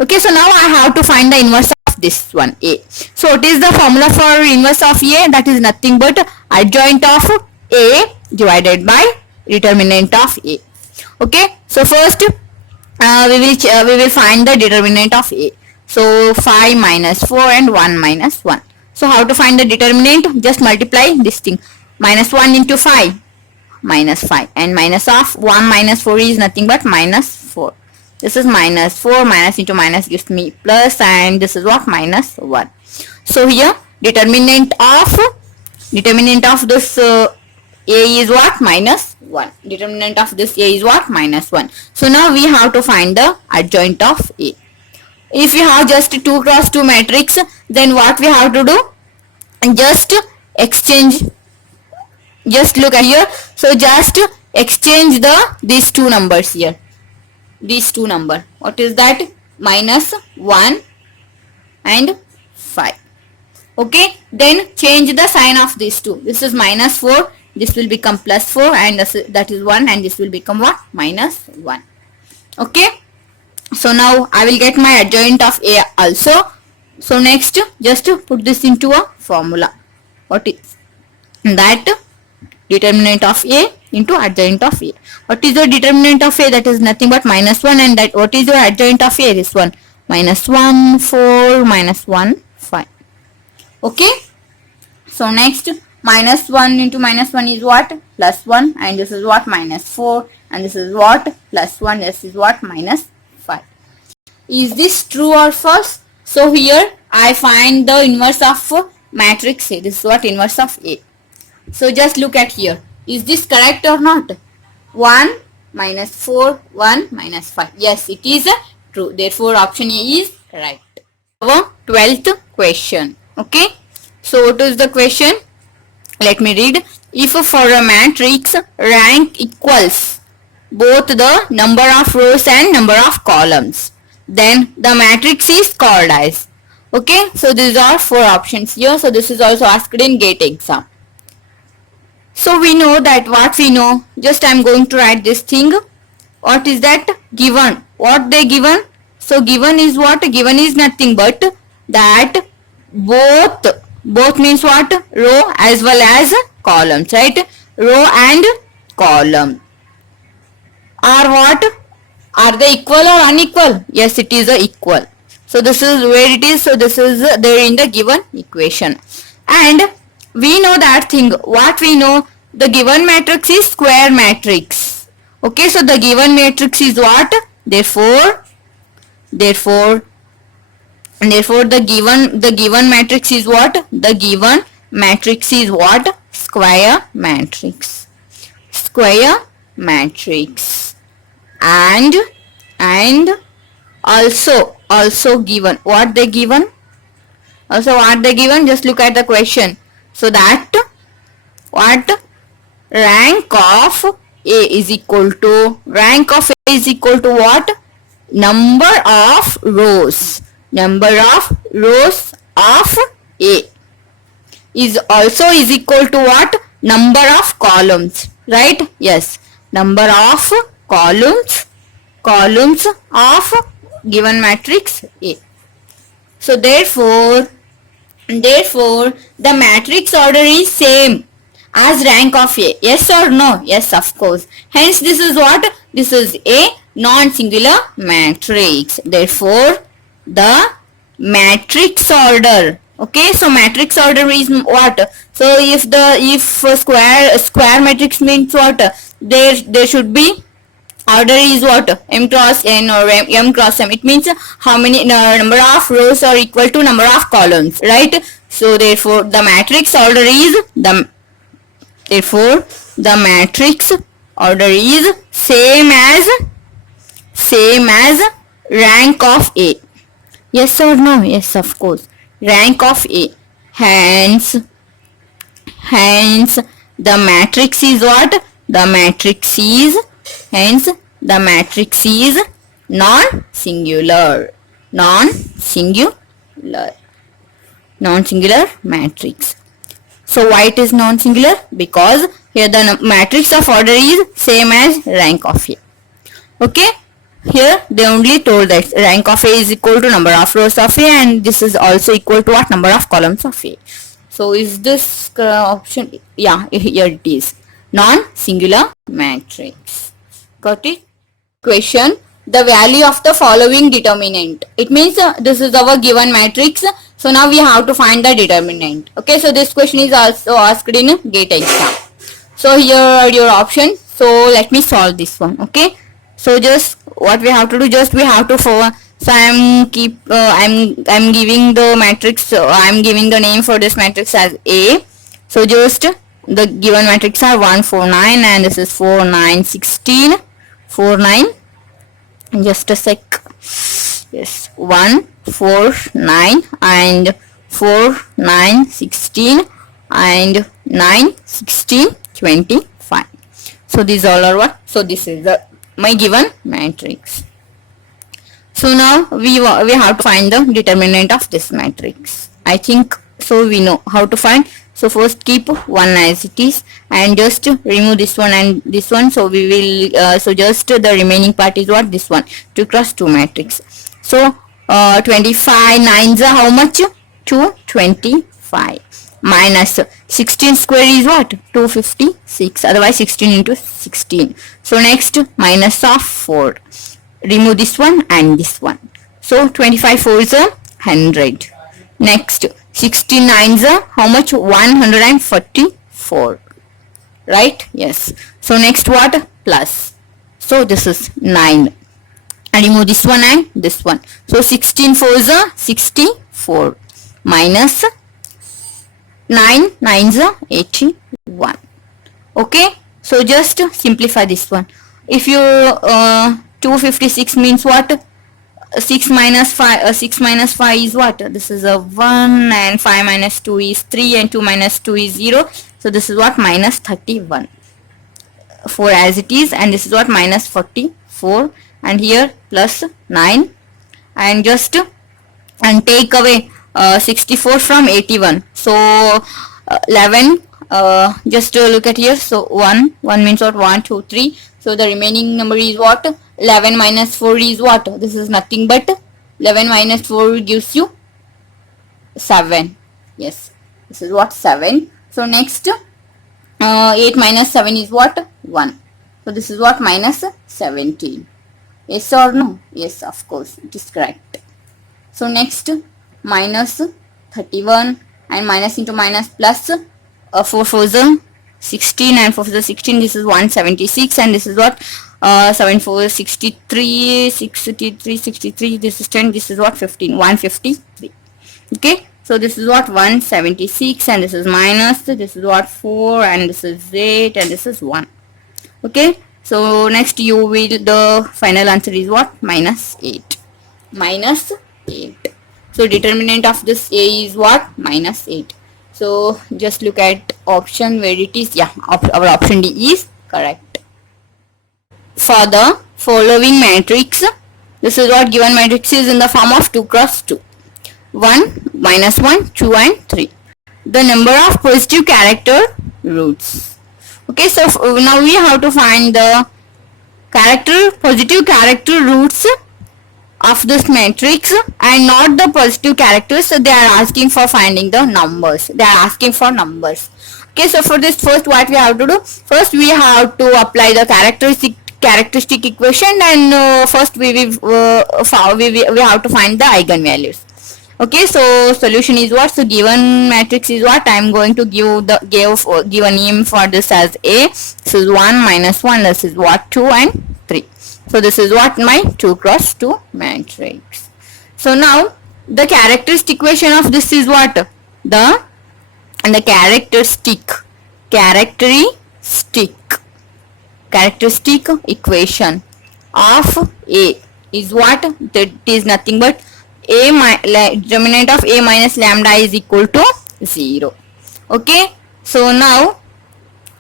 Okay. So now I have to find the inverse of this one, A. So what is the formula for inverse of A? That is nothing but adjoint of A divided by determinant of A. Okay. So first we will find the determinant of A. So 5 minus 4 and 1 minus 1. So how to find the determinant? Just multiply this thing. Minus 1 into 5 minus 5, and minus of 1 minus 4 is nothing but minus 4. This is minus 4, minus into minus gives me plus, and this is what? Minus 1. So here determinant of this A is what? Minus 1. Determinant of this A is what? Minus 1. So now we have to find the adjoint of A. If we have just 2 cross 2 matrix, then what we have to do? Just exchange. Just look at here. So just exchange these two numbers here. These two number. What is that? Minus 1 and 5. Okay. Then change the sign of these two. This is minus 4. This will become plus 4, and that is 1, and this will become what? Minus 1. Okay. So now I will get my adjoint of A also. So next just put this into a formula. What is that? Determinant of A into adjoint of A. What is the determinant of A? That is nothing but minus 1, and that what is your adjoint of A? This one. Minus 1, 4, minus 1, 5. Okay. So next minus 1 into minus 1 is what? Plus 1, and this is what? Minus 4, and this is what? Plus 1, this is what? Minus 5. Is this true or false? So here I find the inverse of matrix A. This is what? Inverse of A. So just look at here. Is this correct or not? 1 minus 4, 1 minus 5. Yes, it is true. Therefore, option A is right. Our 12th question. Okay. So what is the question? Let me read. If for a matrix rank equals both the number of rows and number of columns, then the matrix is called as. Okay. So these are 4 options here. So this is also asked in GATE exam. So we know that what we know. Just I am going to write this thing. What is that? Given. What they given? So given is what? Given is nothing but that both means what? Row as well as columns, right? Row and column are what? Are they equal or unequal? Yes, it is equal. So this is where it is. So this is there in the given equation. And we know that thing. What we know? the given matrix is square matrix. Okay, so the given matrix is what? Therefore the given matrix is what? The given matrix is what? Square matrix. Square matrix. And also given. What they given? Also what they given? Just look at the question. So that what? Rank of A is equal to what? Number of rows. Number of rows of A is also is equal to what? Number of columns, right? Yes, number of columns of given matrix A. So therefore the matrix order is same as rank of A. Yes or no? Yes, of course. Hence this is what? This is a non-singular matrix. Therefore the matrix order. Okay, so matrix order is what? So if square matrix means what? There should be order is what? M cross n or m cross m. It means how many number of rows are equal to number of columns, right? So therefore the matrix order is matrix order is same as rank of A. Yes or no? Yes, of course. Rank of A. Hence the matrix is what? The matrix is non-singular matrix. So why it is non-singular? Because here the matrix of order is same as rank of A. Okay, here they only told that rank of A is equal to number of rows of A, and this is also equal to what? Number of columns of A. So is this option? Yeah, here it is. Non-singular matrix. Got it? Question. The value of the following determinant. It means this is our given matrix. So now we have to find the determinant. Okay, so this question is also asked in GATE exam. So here are your options. So let me solve this one. Okay, so just what we have to do, just we have to follow. So I'm giving the matrix, I'm giving the name for this matrix as A. So just the given matrix are 1 4 9 and this is 4 9 16 4 9. Just a sec. Yes, 1 4 9 and 4 9 16 and 9 16 25. So these all are what? So this is my given matrix. So now we have to find the determinant of this matrix. I think so we know how to find. So first keep 1 as it is and just remove this one and this one. So we will so just the remaining part is what? This one, 2 cross 2 matrix. So 25 9s are how much? 225 minus 16 square is what? 256. Otherwise 16 into 16. So next minus of 4. Remove this one and this one. So 25 4s are 100. Next 16 9s are how much? 144. Right? Yes. So next what? Plus. So this is 9. And remove this one and this one. So 16 4s are 64 minus 9 9s are 81. Okay. So just simplify this one. If you 256 means what? 6 minus 5 is what? This is a 1 and 5 minus 2 is 3 and 2 minus 2 is 0. So this is what? Minus 31. 4 as it is, and this is what? Minus 44, and here plus 9, and just and take away 64 from 81. So 11, just look at here. So 1 means what? 1 2 3. So the remaining number is what? 11 minus 4 is what? This is nothing but 11 minus 4 gives you 7. Yes, this is what? 7. So next 8 minus 7 is what? 1. So this is what? Minus 17. Yes or no? Yes, of course, it is correct. So next minus 31 and minus into minus plus 4 4s 16, and 4 is 16, this is 176, and this is what 7 4 is 63, 63, 63, this is 10, this is what 15, 153. Okay, so this is what 176, and this is minus, this is what 4, and this is 8, and this is 1. Okay, so next you will, the final answer is what? Minus 8. Minus 8. So determinant of this A is what? Minus 8. So just look at option where it is. Yeah, our option D is correct. For the following matrix, this is what given matrix is in the form of 2 cross 2. 1, minus 1, 2 and 3. The number of positive character roots. Okay, so now we have to find the positive character roots of this matrix and not the positive characters. So they are asking for finding the numbers. They are asking for numbers. Okay, so for this, first what we have to do? First we have to apply the characteristic equation, and first we have to find the eigenvalues. Okay, so solution is what? So given matrix is what? I am going to give a name for this as A. This is 1, minus 1, this is what? 2 and 3. So this is what? My 2 cross 2 matrix. So now the characteristic equation of this is what? The characteristic equation of A is what? That is nothing but determinant of A minus lambda is equal to 0. Okay, so now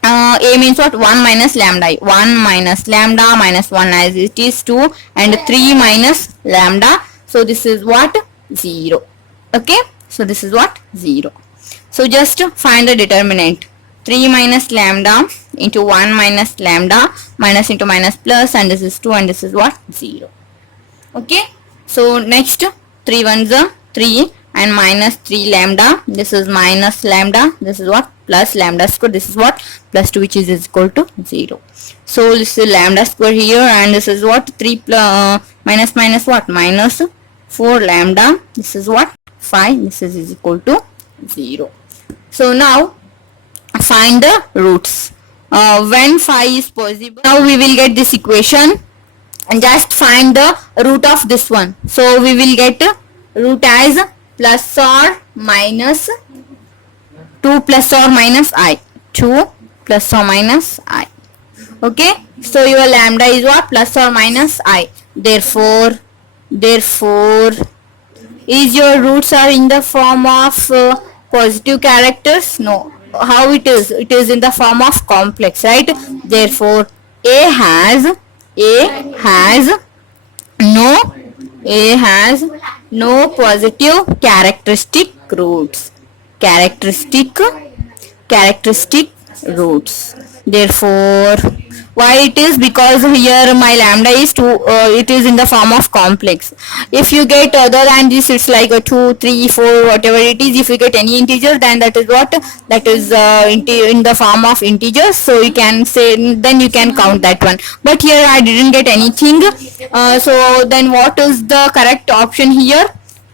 A means what? 1 minus lambda. 1 minus lambda minus 1 as it is 2, and 3 minus lambda. So this is what? 0. Okay, so this is what? 0. So just find the determinant. 3 minus lambda into 1 minus lambda, minus into minus plus, and this is 2, and this is what? 0. Okay, so next 3 ones are 3 and minus 3 lambda. This is minus lambda. This is what? Plus lambda square. This is what? Plus 2, which is equal to 0. So this is lambda square here, and this is what? 3 minus minus what? Minus 4 lambda. This is what? 5. This is equal to 0. So now find the roots. When 5 is possible, now we will get this equation. And just find the root of this one. So we will get root as plus or minus 2 plus or minus I. 2 plus or minus I. Okay, so your lambda is what? Plus or minus I. Therefore is your roots are in the form of positive characters? No. How it is? It is in the form of complex, right? Therefore A has no positive characteristic roots. Characteristic roots. Therefore, why it is? Because here my lambda is 2, it is in the form of complex. If you get other than this, it's like a 2, 3, 4, whatever it is. If you get any integer, then that is what? That is in the form of integers. So you can say, then you can count that one. But here I didn't get anything. So then what is the correct option here?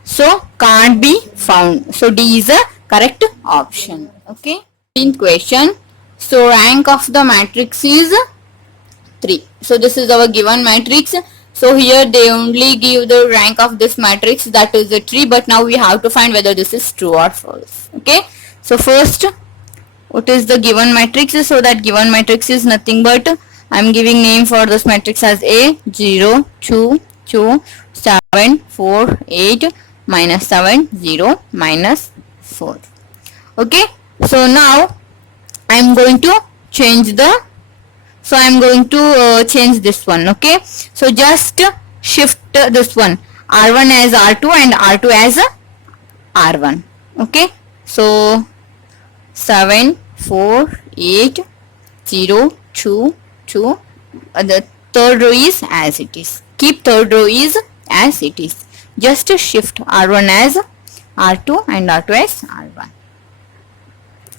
So can't be found. So D is a correct option. Okay. In question, so rank of the matrix is 3. So this is our given matrix. So here they only give the rank of this matrix, that is a 3, but now we have to find whether this is true or false. Okay, so first what is the given matrix? So that given matrix is nothing but, I am giving name for this matrix as A, 0, 2, 2, 7, 4, 8, minus 7, 0, minus 4. Okay, so now I am going to change the, so I am going to change this one. Okay, so just shift this one, R1 as R2 and R2 as R1. Okay, so 7, 4, 8, 0, 2, 2. The third row is as it is. Keep third row is as it is. Just shift R1 as R2 and R2 as R1.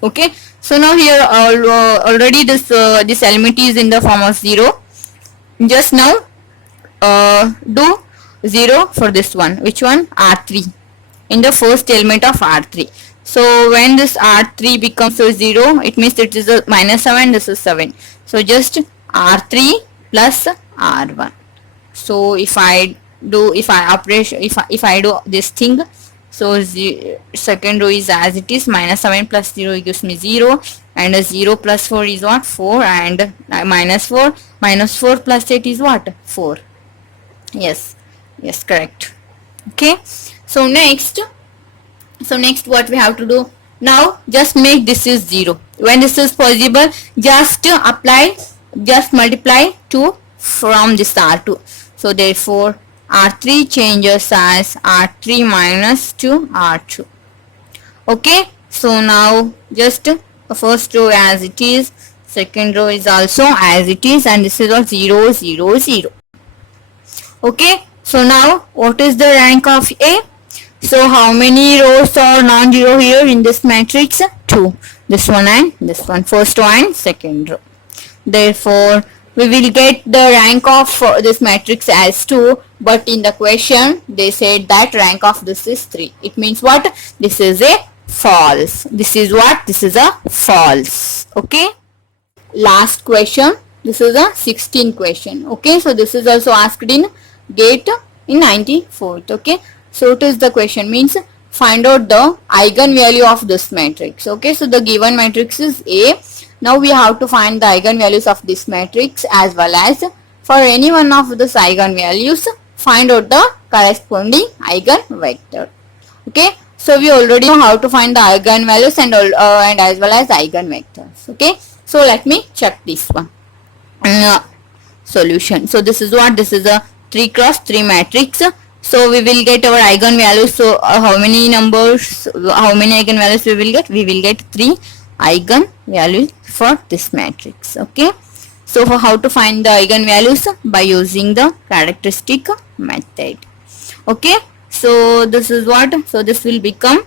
Okay, so now here already this element is in the form of 0. Just now do 0 for this one. Which one? R3. In the first element of R3. So when this R3 becomes 0, it means it is a minus 7, this is 7. So just R3 plus R1. So if I do this thing, so second row is as it is, minus 7 plus 0 gives me 0, and a 0 plus 4 is what? 4, and minus 4 plus 8 is what? 4. Yes, correct. Okay, so next what we have to do now, just make this is 0. When this is possible, just multiply 2 from this R2. So therefore R3 changes as R3 minus 2 R2. Okay, so now just the first row as it is, second row is also as it is, and this is all 0 0 0. Okay, so now what is the rank of A? So how many rows are non-zero here in this matrix? 2. This one and this one, first row and second row. Therefore we will get the rank of this matrix as 2, but in the question they said that rank of this is 3. It means what? This is a false. This is what? This is a false. Okay, last question. This is a 16th question. Okay, so this is also asked in GATE in 94th. Okay, so it is the question, means find out the eigenvalue of this matrix. Okay, so the given matrix is A. Now we have to find the eigenvalues of this matrix, as well as for any one of this eigenvalues, find out the corresponding eigenvector. Okay, so we already know how to find the eigenvalues and as well as eigenvectors. Okay, so let me check this one. Solution. So this is what? This is a 3 cross 3 matrix. So we will get our eigenvalues. So how many eigenvalues we will get? We will get 3 eigenvalues for this matrix. Okay, so for how to find the eigenvalues? By using the characteristic method. Okay, so this is what? So this will become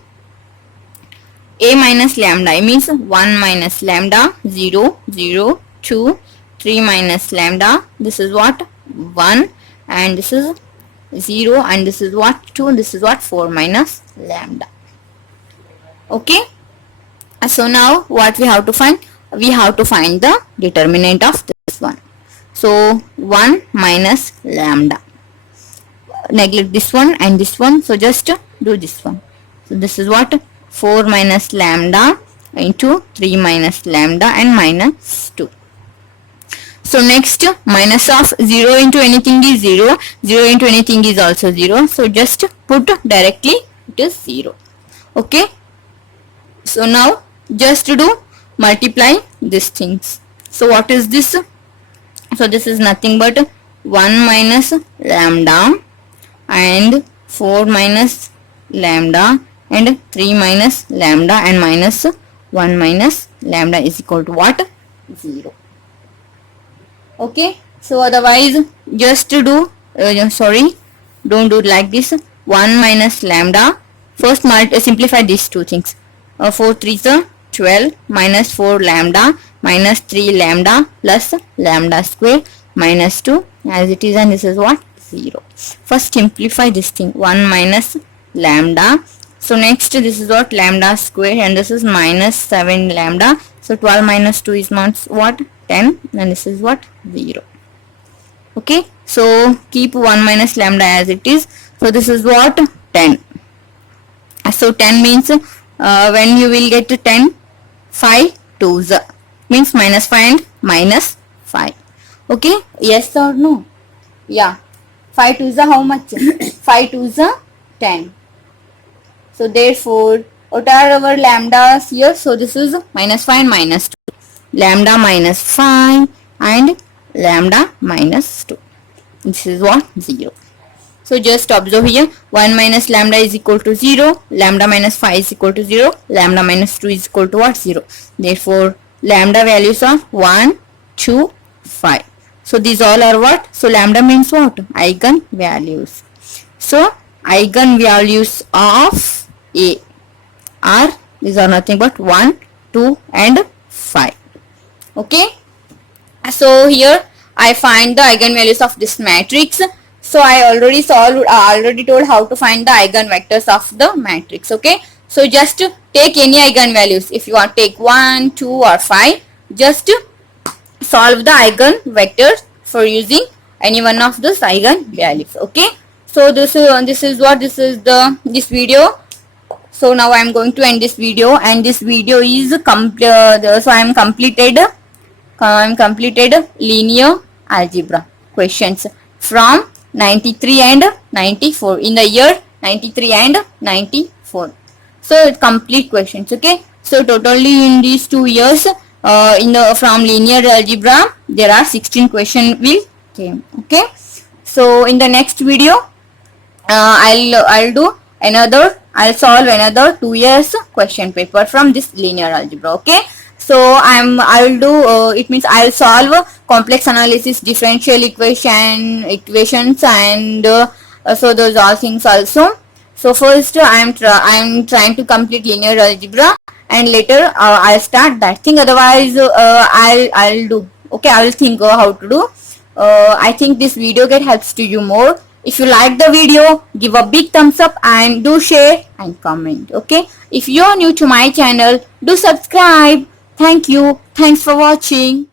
A minus lambda. It means 1 minus lambda, 0 0 2 3 minus lambda. This is what? 1, and this is 0, and this is what? 2, this is what? 4 minus lambda. Okay, so now what we have to find? We have to find the determinant of this one. So 1 minus lambda. Neglect this one and this one, so just do this one. So this is what? 4 minus lambda into 3 minus lambda and minus 2. So next, minus of 0 into anything is 0, 0 into anything is also 0. So just put directly, it is 0. Okay, so now just do multiply these things. So what is this? So this is nothing but 1 minus lambda and 4 minus lambda and 3 minus lambda and minus 1 minus lambda is equal to what? 0. Okay, so otherwise just do don't do like this. 1 minus lambda, first simplify these two things. 4 3s are 12 minus 4 lambda minus 3 lambda plus lambda square minus 2 as it is, and this is what? 0. First simplify this thing, 1 minus lambda. So next this is what? Lambda square, and this is minus 7 lambda. So 12 minus 2 is not what? 10, and this is what? 0. Okay, so keep 1 minus lambda as it is. So this is what? 10. So 10 means when you will get to 10, 5 2s means minus 5 and minus 5. Okay, yes or no? Yeah, 5 2s are how much? 5 2s are 10. So therefore what are our lambdas here? So this is minus 5 and minus 2. Lambda minus 5 and lambda minus 2. This is what? 0. So just observe here, 1 minus lambda is equal to 0, lambda minus 5 is equal to 0, lambda minus 2 is equal to what? 0. Therefore lambda values are 1, 2, 5. So these all are what? So lambda means what? Eigenvalues. So eigenvalues of A are, these are nothing but 1, 2 and 5. Okay, so here I find the eigenvalues of this matrix. So I already told how to find the eigenvectors of the matrix. Okay, So just take any eigenvalues. If you want to take 1, 2 or 5, just solve the eigenvectors for using any one of those eigenvalues. Okay. So this is what this video. So now I am going to end this video, and this video is so I am completed linear algebra questions from 93 and 94 in the year 93 and 94. So complete questions. Okay. So totally in these 2 years, from linear algebra there are 16 questions will came. Okay. So in the next video, I'll solve another 2 years question paper from this linear algebra. Okay. So I will do it means I'll solve complex analysis, differential equations, and so those all things also. So first I'm trying to complete linear algebra, and later I'll start that thing. Otherwise I'll do. Okay, I will think how to do. I think this video helps to you more. If you like the video, give a big thumbs up and do share and comment. Okay. If you are new to my channel, do subscribe. Thank you. Thanks for watching.